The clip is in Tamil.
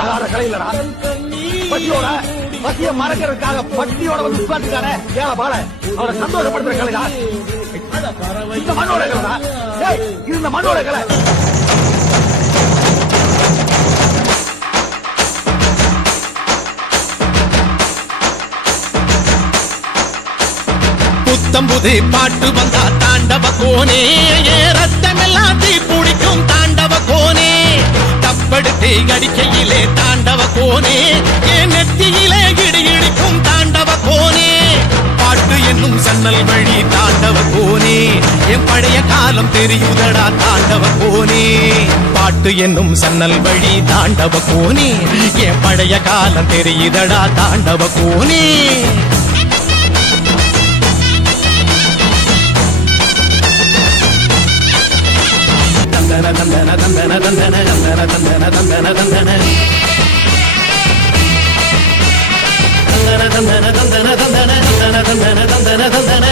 பணத்துக்காக ஆடுற கலை இல்லடா. பசியோட பசிய மறக்கிறதுக்காக பட்டியோட வந்து உட்காந்துக்கான ஏழை பால அவரை சந்தோஷப்படுத்துற கலைடா. இந்த மண்ணோட கலைடா. இது இந்த மண்ணோட கலை. புத்தம்புது பாட்டு வந்தா தாண்டவ கோனே, ரத்தமெல்லாம் தீ பிடிக்கும் தாண்டவ கோனே. தப்படுத்து அடிக்கையிலே தாண்டவ கோனே, என் நெத்தியிலே இடி இடிக்கும் தாண்டவ கோனே. பாட்டு என்னும் சன்னல் வழி தாண்டவ கோனே, என் பழைய காலம் தெரியுதடா தாண்டவ கோனே. பாட்டு என்னும் சன்னல் வழி தாண்டவ கோனே, என் பழைய காலம் தெரியுதடா தாண்டவ கோனே. தந்தன தந்தன தந்தன தந்தன தந்தன தந்தன தந்தன தந்தன தந்தன தந்தன தந்தன தந்தன தந்தன தந்தன தந்தன தந்தன